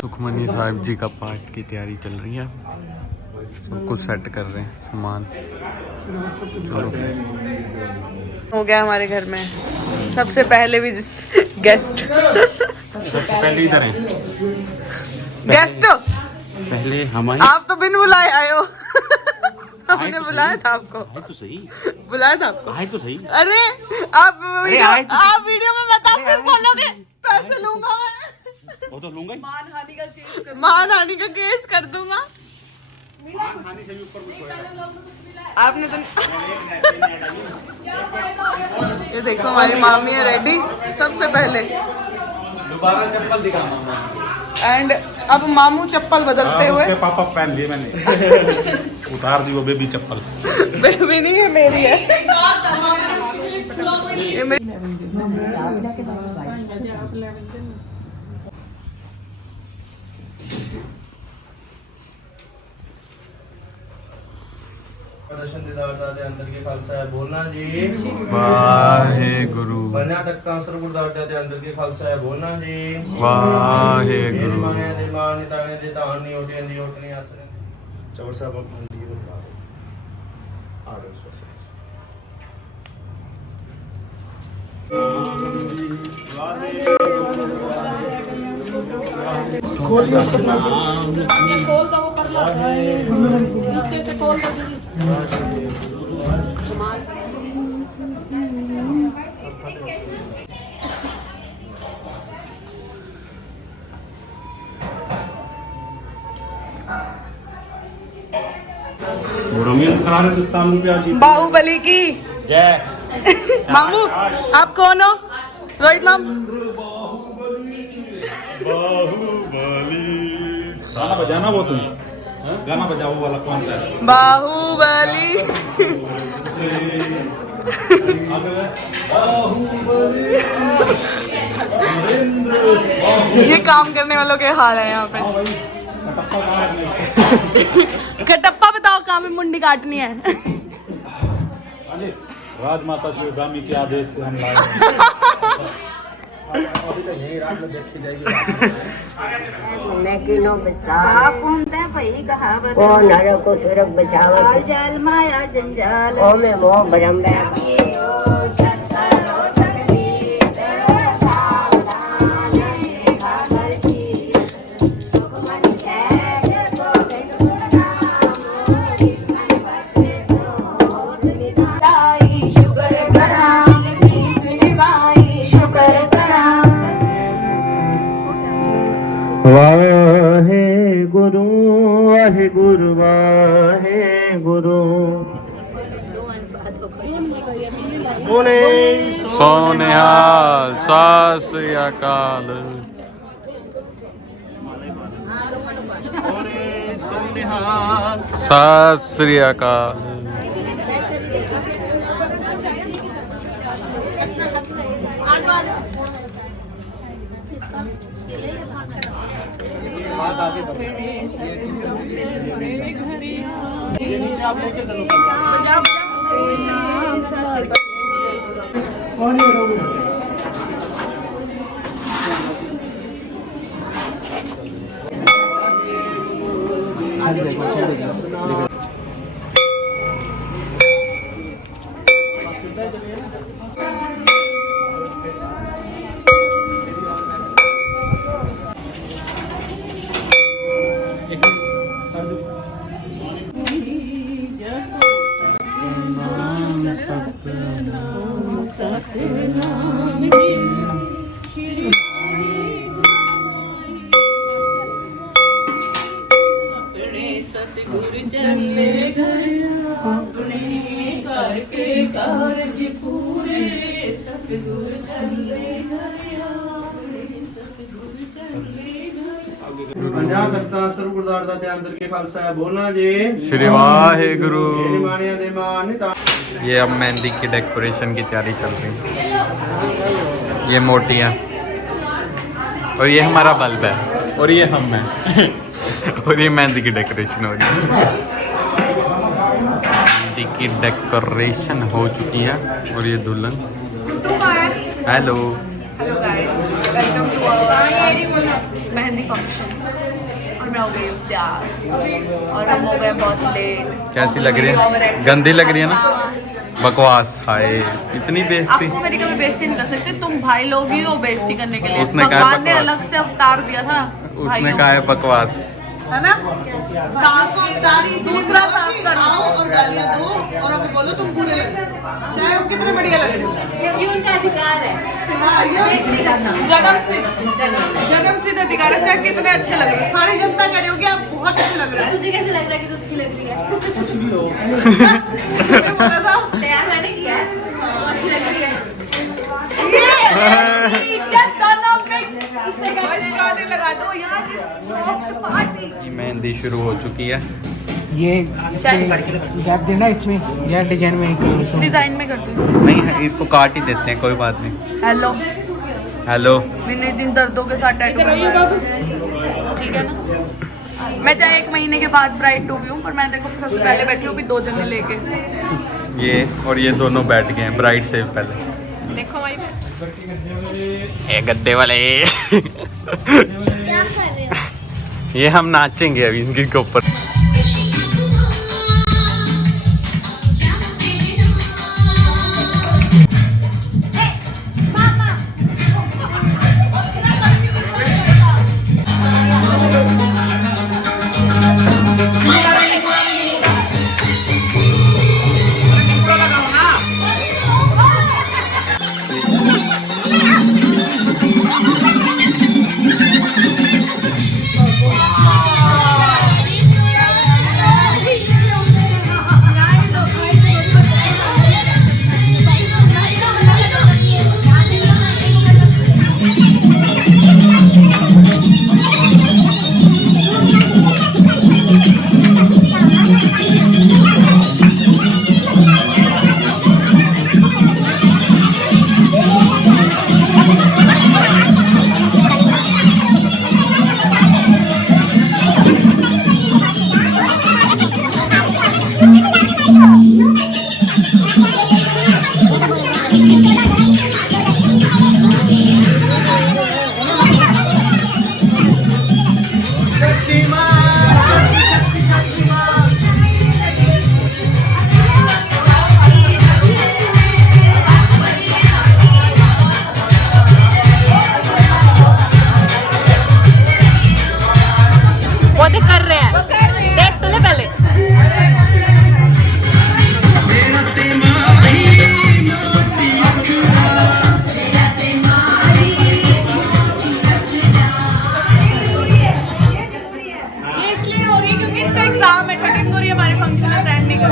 सुखमनी साहिब जी का पाठ की तैयारी चल रही है, सब कुछ सेट कर रहे हैं सामान। हो गया हमारे घर में सबसे पहले भी गेस्ट। सबसे पहले इधर है गेस्ट पहले हम आए। आप तो बिन बुलाए आए हो। हमने तो बुलाया था आपको। आए तो सही, बुलाया था आपको। आए तो सही। अरे आप वीडियो में बताओ फिर बोलोगे पैसे लूंगा मैं। वो तो लूंगा ही। मानहानि का केस कर दूंगा। आपने तो ये देखो हमारी मामी है रेडी सबसे पहले। दोबारा चप्पल दिखा मामा। एंड अब मामू चप्पल बदलते हुए। पापा पहन लिए मैंने। उतार दी वो बेबी चप्पल। बेबी नहीं है मेरी है। ये मेरी दर्शन दीदार दादे अंदर के खालसा है बोलना जी। वाहे गुरु बना तख्ता सरगुर दादे अंदर के खालसा है बोलना जी। वाहे गुरु। माने दे मान ताने दे तानी ओटे दी ओटनी आसरे चौर साहब मंडी बता आ रहे उसको से खोल दो वो कर ला नीचे से खोल दो। बाहुबली की जय। मामू आप कौन हो? रोहित माम गाना बजाना वो तुम गाना बजाओ वाला कौन सा है? बाहुबली। ये काम करने वालों के हाल है यहाँ पे। कटप्पा बताओ काम में मुंडी काटनी है। राजमाता शिवगामी के आदेश से हम लाए। अभी तो यही रात में देखी जाएगी। ओ नर को सुरग बचावत जाल माया जंजाल ओ में मोह भरम वाहे गुरु वाहे गुरु वाहे गुरु बोले सोनिहाल सत श्री अकाल। सत श्री अकाल। सतगुरु चले घर अपने घर के कारज पूरे। सतगुरु चले घर अपने सतगुरु चले घर। पंजा तख्ता सरगुरदार दा अंदर के खालसा है बोलना जी। श्री वाहे गुरु। मानिया दे मान ता ये अब मेहंदी की डेकोरेशन की तैयारी चल रही है। ये मोटियाँ और ये हमारा बल्ब है और ये हम हैं। और ये मेहंदी की डेकोरेशन हो रही है। मेहंदी की डेकोरेशन हो चुकी है और ये दुल्हन। Hello hello guys, welcome to our mehndi function और मैं हो गई हूँ तैयार और हम हो गए बहुत लेट। कैसी लग रही है? गंदी लग रही है ना? बकवास। हाय इतनी बेइज्जती। आपको मेरी कभी बेइज्जती नहीं कर सकते, तुम भाई लोग ही हो बेइज्जती करने के लिए। उसने कहा भगवान ने बकवास। अलग से अवतार दिया था उसने कहा है बकवास। है ना? सास की दूसरा सास का नाम और गालियां दो और हमें बोलो तुम बुरे लग रहे हो, चाहे हम कितने बढ़िया लग रहे हो। ये उनका अधिकार है हाँ, ये बेइज्जती करना। जन्म सिद्ध अधिकार है, चाहे कितने अच्छे लग रहे हो। सारी जनता कह रही होगी आप बहुत अच्छे लग रहे हो। तुझे कैसे लग रहा है कि तू अच्छी लग रही है? मैंने बोला था तैयार मैंने किया है, तू अच्छी लग रही है। इज्जत दोनों मिक्स। इसे गाने लगा दो यार, सॉफ्ट पार्टी। मेहंदी शुरू हो चुकी है। ये गैप देना इसमें, यार डिजाइन में करो। डिजाइन में करती हूँ। नहीं है, इसको काट ही देते हैं, कोई बात नहीं। Hello, hello. मैंने दिन दर्दों के साथ टैटू बनवाया, ठीक है ना? मैं चाहे 1 महीने के बाद ब्राइड टू भी हूँ, पर मैं देखो सबसे पहले बैठी हूँ, अभी 2 जने लेके। ये और ये दोनों बैठ गए हैं ब्राइड से पहले। देखो भाई, ये गद्दे वाले। ये हम नाचेंगे अभी इनके ऊपर। वो तो कर रहे हैं, देख तो ले पहले। ये इसलिए हो रही है क्योंकि इसका एग्जाम है, 13 को रही है, हमारे फंक्शन है, अटेंड नहीं कर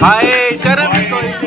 हाय शर्म ही कोई नहीं।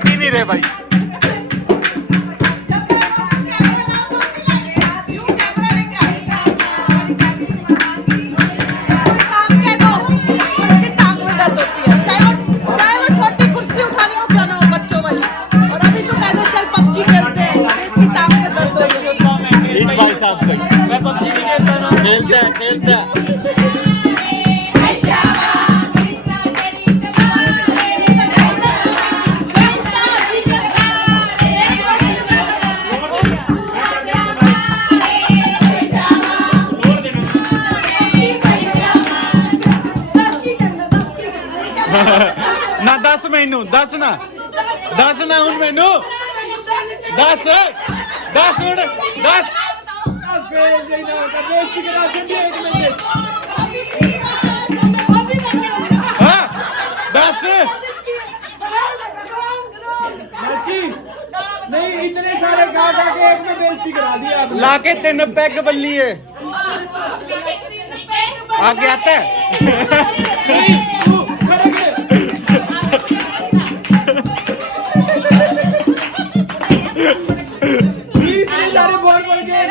कट ही नहीं रहे भाई। इस भाई साहब को मैं पबजी नहीं खेलता ना, खेलता है ना दस मैनू दस ना हूं मैनू दस हूं दस हाँ, दस नहीं इतने सारे गा के एक में बेइज्जती करा दी आपने। लाके 3 पैग बल्ली है आगे आता है इतने सारे बोल बोल के एक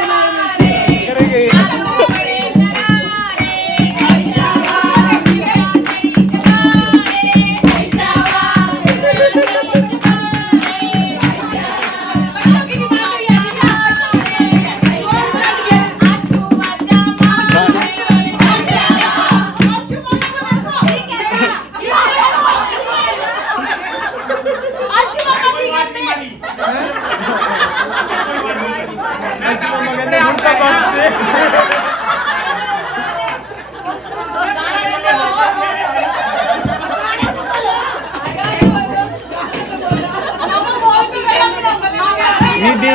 में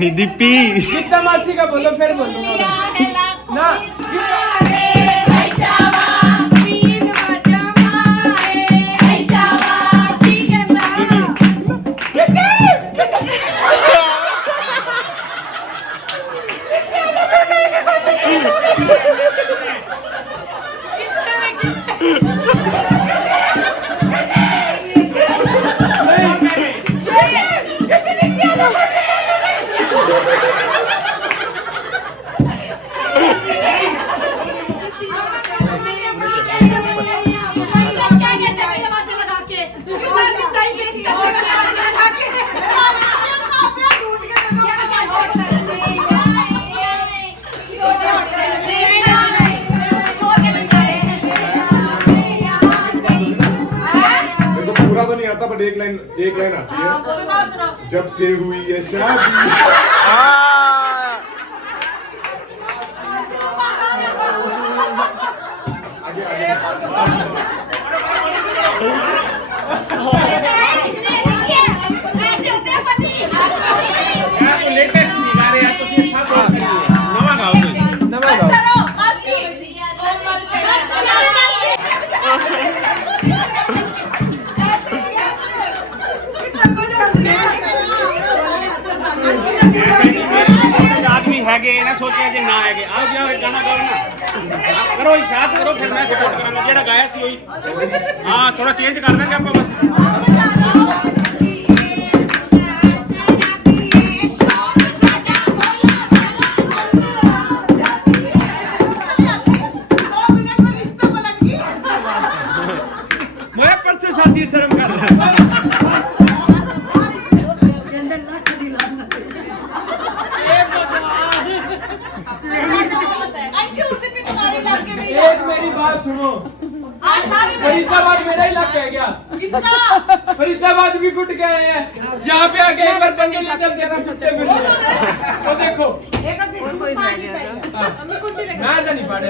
निधि पी कितना मासी का बोलो फिर बोलूंगा ना पूरा तो नहीं आता बट एक लाइन आती है। जब से हुई है शादी लेटेस्ट नहीं गा रहे यार तुम सब नवा गाओ नवा गाओ आदमी हैगे ना सोचे जे ना हैगे आओ जाओ गाना गाओ ना करो इशाद करो फिर मैं सपोर्ट करूंगा जेड़ा गाया सी वही हां थोड़ा चेंज कर देंगे ਆਪਾਂ बस मैं पर से शादी शर्म कर रहा एक मेरी बात सुनो फरीदाबाद मेरा इलाका है क्या फरीदाबाद भी गुट गए हैं जहाँ पे आके एक बार पंगे लेते हम जरा सच्चे मिल वो देखो मैं तो नहीं पढ़ा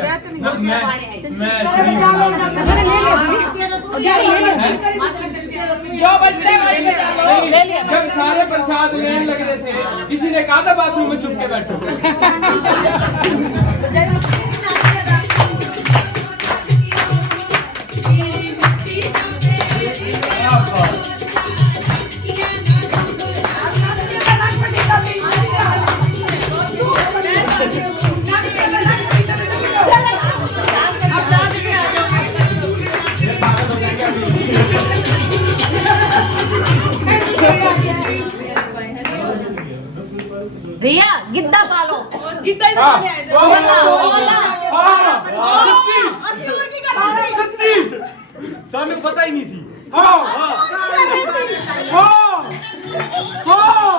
जब सारे प्रसाद लेने लग रहे थे किसी ने कहा था बाथरूम में छुप के बैठो भैया गिद्दा पालो गीता ही तो हाँ। आए थे हाँ, सच्ची सच्ची सानू पता ही नहीं सी हाँ हाँ हाँ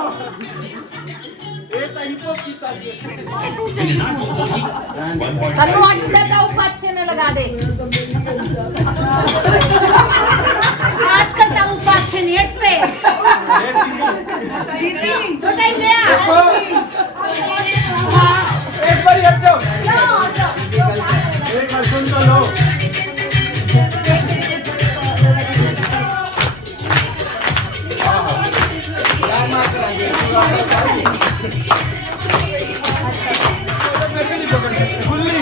तन्नू आठ देता ऊपर अच्छे ने लगा दे आजकल तो ऊपर अच्छे नेट पे दीदी तो टाइम गया एक बार हट जाओ एक बार सुन तो लो गुल्ली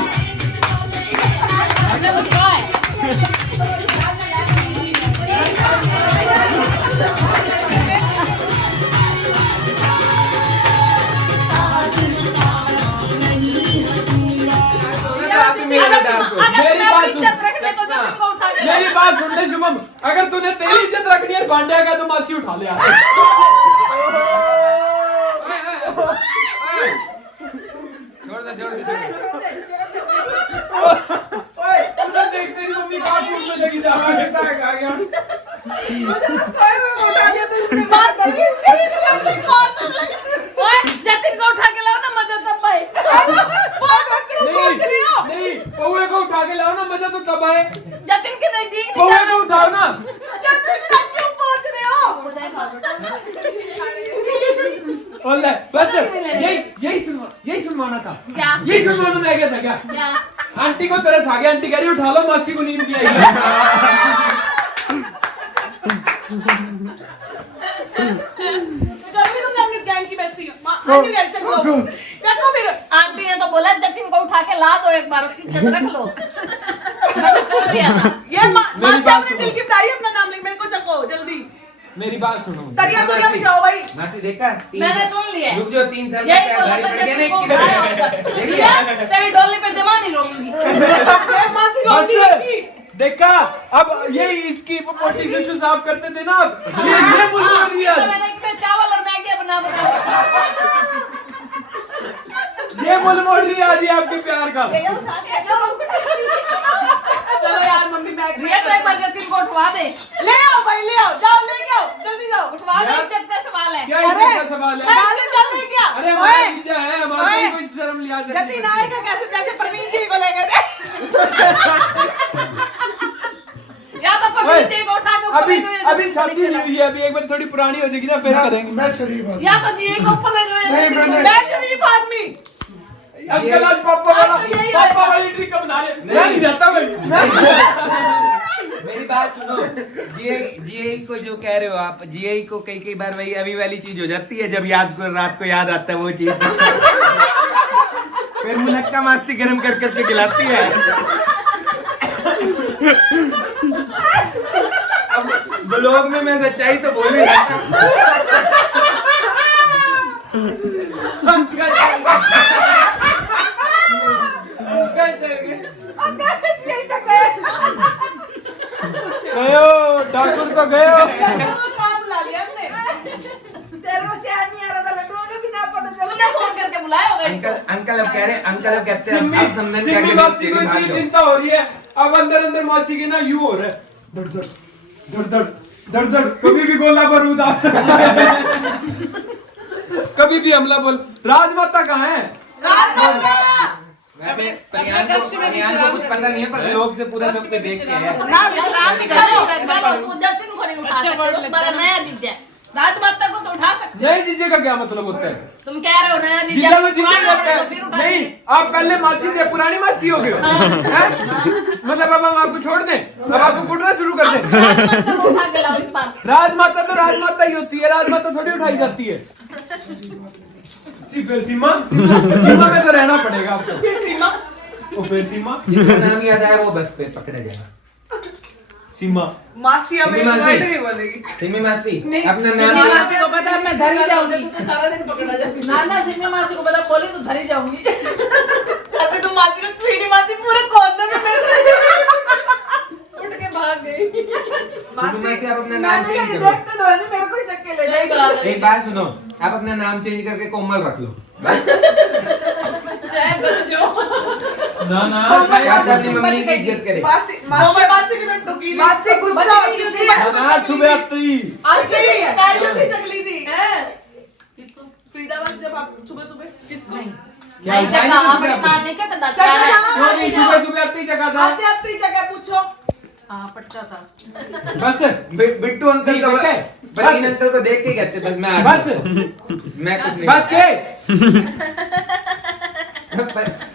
मेरी बात सुन ले शुभम, अगर तूने तेरी इज्जत रखनी है पांड्या का तो मासी उठा लिया उधर देख तेरी मम्मी कहाँ कूदने लगी जा रही है। मुझे तो सोए में उठा दिया तो इसने मार दी जतिन को उठा के लाओ ना मजा तब आए नहीं पौए को उठा के लाओ ना मजा तो तब आए। जतिन के नजदीक पौए को उठाओ ना। क्यों पहुंच रहे हो ओले बस यही सुनवाना था। क्या? यही सुनवाना रह गया था क्या? क्या आंटी को तरस आ गया, आंटी कह रही उठा लो मासी को नींद भी आई। जल्दी तुमने अपनी गैंग की बेइज्जती आंटी यार चलो फिर आंटी ने तो बोला जतिन को उठा के ला दो एक बार उसकी इज्जत रख लो मैंने छोड़ दिया था ये मासी बात अपने सुनो। दिल की तारीफ अपना नाम लिख मेरे को चको जल्दी मेरी बात सुनो। तरिया दुनिया में जाओ भाई मासी देखा मैंने सुन लिया रुक जो 3 साल यही का बोला गाड़ी था पड़ गया जतिन ना को उठाया तेरी डोली पे दिमाग नहीं रोऊंगी ये मासी बस रोटी की देखा, अब यही इसकी पोटी शिशु साफ करते थे ना, अब ये बोल रही है, मैंने कि चावल और मैगी बना ये बोल रही है आज ये आपके प्यार का। चलो यार मम्मी बैग रिया तो एक बार जतिन को उठवा दे ले आओ भाई ले आओ जाओ लेके आओ जल्दी जाओ उठवा दे इज्जत का सवाल है क्या इज्जत का सवाल है? जल्दी चल लेके आओ अरे हमारा जीजा है, हमारे कोई शर्म लिहाज नहीं। जतिन आएगा कैसे जैसे परवीन जी को लेकर जाए या तो परवीन जी को उठा के ऊपर अभी ले जाओ, अभी शादी नहीं हुई है, अभी एक बार थोड़ी पुरानी हो जाएगी ना फिर करेंगे। मैं शरीफ आदमी। या तो जी को ऊपर ले जाओ मैं शरीफ आदमी अंकल आज पापा वाला अब तो यही पापा होएगा। वाली ट्रिक बना ले। मैं नहीं जाता भाई। मेरी बात सुनो, जीआई को जो कह रहे हो आप, जीआई को कई बार वही अभी वाली चीज हो जाती है, जब रात को याद आता है वो चीज फिर मुनक्का मास्ती गरम कर करके खिलाती है। अब ब्लॉग में मैं सच्चाई तो बोल ही रहा था। गयो ठाकुर तो गयो। काम बुला लिया हमने तेरे को चैन नहीं आ रहा था लड्डू के बिना पता चला तुमने फोन करके बुलाया होगा अंकल अब कह रहे, अंकल अब कहते हैं सिम्मी आप समझने के सिम्मी आगे मासी को भाग इतनी जाओ। चिंता हो रही है, अब अंदर अंदर मासी के ना यू हो रहा है, धड़ धड़ धड़ धड़ धड़ धड़, कभी भी गोला बारूद आ सकता है, कभी भी हमला बोल। राजमाता कहाँ है? वैसे परियान को कुछ पता नहीं है, पर लोग से पूरा सब पे देख के है। ना विश्राम नहीं चलो तू जतिन को नहीं उठा सकते हो, तुम्हारा नया जीजा है। राजमाता को तो उठा सकते हो। नए जीजे का क्या मतलब होता है? तुम कह रहे हो नया जीजा जीजा में जीजा पुराना रहता हो तो फिर है। उठा नहीं, लेंगे। आप पहले मासी थे, पुरानी मासी हो गए हो। हैं? मतलब अब हम आपको छोड़ दें, अब आपको कुटना शुरू कर दें। राजमाता को उठा के लाओ इस बार राजमाता तो राजमाता ही होती है, राजमाता थोड़ी उठाई जाती है। फिर सीमा सीमा में तो रहना पड़ेगा आपको। सीमा ओ फिर सीमा जिसका नाम याद आया वो बस पे पकड़ा जाएगा। सीमा मासी हमें सिम्मी मासी। नहीं बोलेगी सिमी मासी अपना सिम्मी नाम मासी को पता है मैं धरी जाऊंगी तू तो सारा दिन पकड़ा जाती ना ना सिम्मी मासी को पता बोली तो धरी जाऊंगी अरे तुम मासी को स्वीटी मासी पूरे कॉर्नर में मेरे उठ के भाग गई सिमी मासी आप अपना नाम चेंज करो। देखते तो है मेरे को ही चक्के ले जाएगा एक बात सुनो, आप अपना नाम चेंज करके कोमल रख लो। ना ना शायद अपनी मम्मी की इज्जत करे। मासी भी तो टुकी थी। मासी गुस्सा होती थी। ना सुबह आती आती पैरों से चकली थी। किसको फरीदाबाद जब आप सुबह किसको क्या नहीं उठाई चका नहीं अपने सुबह? नाम नहीं चका चका चारा था। क्यों नहीं सुबह सुबह आती जगह था? आते आते जगह पूछो। हां पटका था बस बिट्टू अंकल को बरकीन अंकल को देख के कहते बस मैं बस मैं कुछ नहीं बस के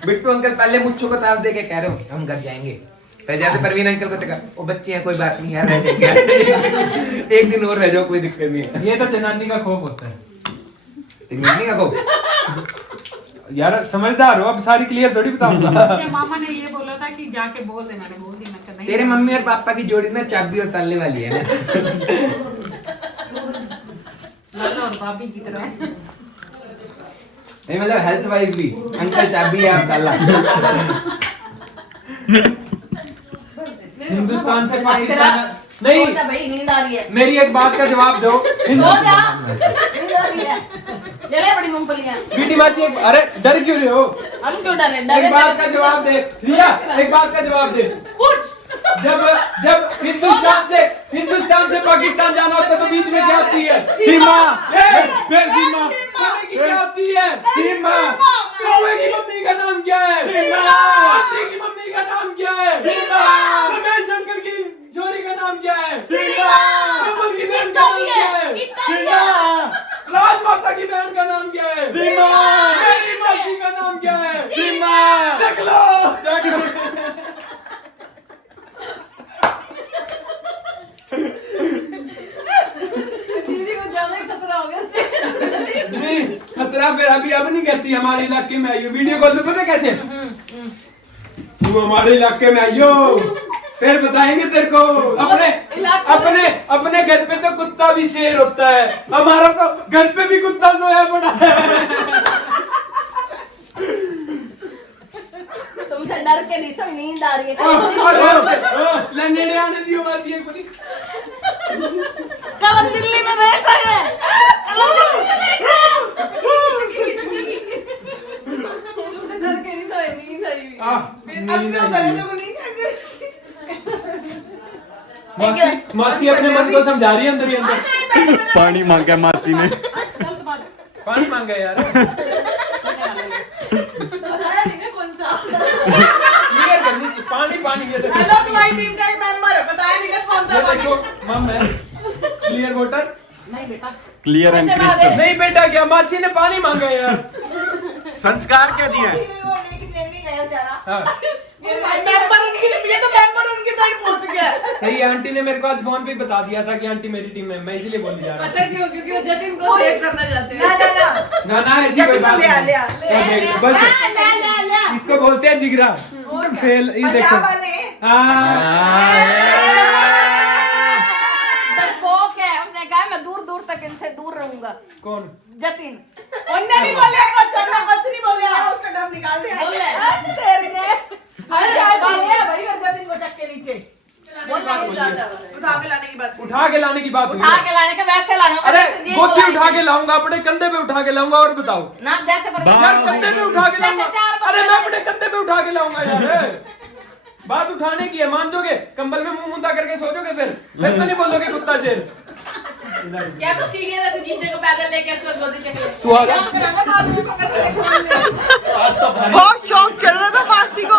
बिट्टू अंकल पहले मुच्छों को ताव दे के कह रहे हो हम घर जाएंगे, फिर जैसे परवीन अंकल को देखा वो बच्चे हैं कोई बात नहीं यार रह जाएंगे एक दिन और रह जाओ कोई दिक्कत नहीं है। ये तो जनानी का खौफ होता है नहीं का को यार, समझदार हो, अब सारी क्लियर थोड़ी बताऊंगा। मामा ने ये बोला था कि जाके बोल दे, मैंने बोल दी। मैं नहीं तेरे मम्मी और पापा की जोड़ी ना चाबी और ताले वाली है ना। लाला और भाभी की तरह। नहीं मतलब हेल्थ वाइज भी अंकल चाबी है आप ताला। हिंदुस्तान से पाकिस्तान नहीं, भाई नींद आ रही है, मेरी एक बात का जवाब दो। सो जा, नींद आ रही है, ले ले बड़ी मूंगफलियां। स्वीटी मासी अरे डर क्यों रहे हो? हम क्यों डरे? एक बात का जवाब दे रिया, एक बात का जवाब दे। कुछ जब हिंदुस्तान से पाकिस्तान जाना होता है तो बीच में क्या होती है? सीमा ए, फिर सीमा समय की क्या होती है? सीमा कौवे की मम्मी का नाम क्या है? सीमा हाथी की मम्मी का नाम क्या है? सीमा रमेश शंकर की जोड़ी का नाम क्या है? सीमा कमल की बहन का नाम क्या है? सीमा राजमाता की बहन का नाम क्या है? सीमा मेरी मासी का नाम क्या है? सीमा चख लो। दीदी को ज्यादा ही खतरा हो गया। नहीं खतरा फिर अभी अब नहीं कहती हमारे इलाके में आइयो, वीडियो कॉल में पता है कैसे तू हमारे इलाके में आइयो फिर बताएंगे तेरे को। अपने घर पे तो कुत्ता भी शेर होता है, हमारा तो घर पे भी कुत्ता सोया पड़ा है। तुमसे डर के नहीं सब नींद आ रही है। लंडेड़े आने दियो माची एक बारी। कल हम दिल्ली में बैठ रहे हैं, कल हम दिल्ली से तुमसे डर के नहीं सोए, नींद आई हुई। अपने घरों को नहीं खाएंगे। मासी अपने मन को समझा रही है अंदर ही अंदर। पानी मांगा मासी ने। पानी मांगा यार। बताया नहीं ना कौन सा। क्लियर करनी चाहिए, पानी पानी ये देखो। हेलो तुम्हारी टीम का एक मेंबर है, बताया नहीं ना कौन सा ये पानी। देखो मम है क्लियर वोटर। नहीं बेटा, क्लियर एंड क्रिस्टल। नहीं बेटा क्या मासी ने पानी मांगा यार। संस्कार क्या दिया है? हाँ। मेंबर उनकी, ये तो मेंबर उनकी साइड पहुंच गया। सही है, आंटी ने मेरे को आज फोन पे बता दिया था कि आंटी मेरी टीम में, मैं इसीलिए बोल जा रहा हूँ। पता क्यों? क्योंकि वो जतिन को सेव करना चाहते हैं। ना ना ऐसी कोई बात नहीं। बस इसको बोलते हैं जिगरा। फेल ये देखो। डरपोक है, उसने कहा मैं दूर दूर तक इनसे दूर रहूंगा। कौन? जतिन उनने नहीं बोले, कुछ नहीं बोले, उसका डर निकाल दिया। बोल ले तेरी ने शायद बोले भाई मैं जतिन को चक के नीचे बोल ले ज्यादा उठा के लाने की बात। उठा के लाने की बात हुई उठा है। के लाने के वैसे लाना होगा अरे जैसे ये गोदी बोला उठा है। के लाऊंगा, अपने कंधे पे उठा के लाऊंगा। और बताओ ना जैसे पर यार, कंधे पे उठा के लाऊंगा। जैसे चार बंदे अरे मैं लाए। अपने कंधे पे उठा के लाऊंगा यार। बात उठाने की है, मान जोगे? कंबल में मुंह मुंदा करके सो जाओगे फिर तो नहीं बोलोगे कुत्ता शेर। क्या तो सीढ़ियां तक जीजे को पैदल लेके उसको गोदी चक ले तू आ जा। बहुत शौक चल रहा था मासी को।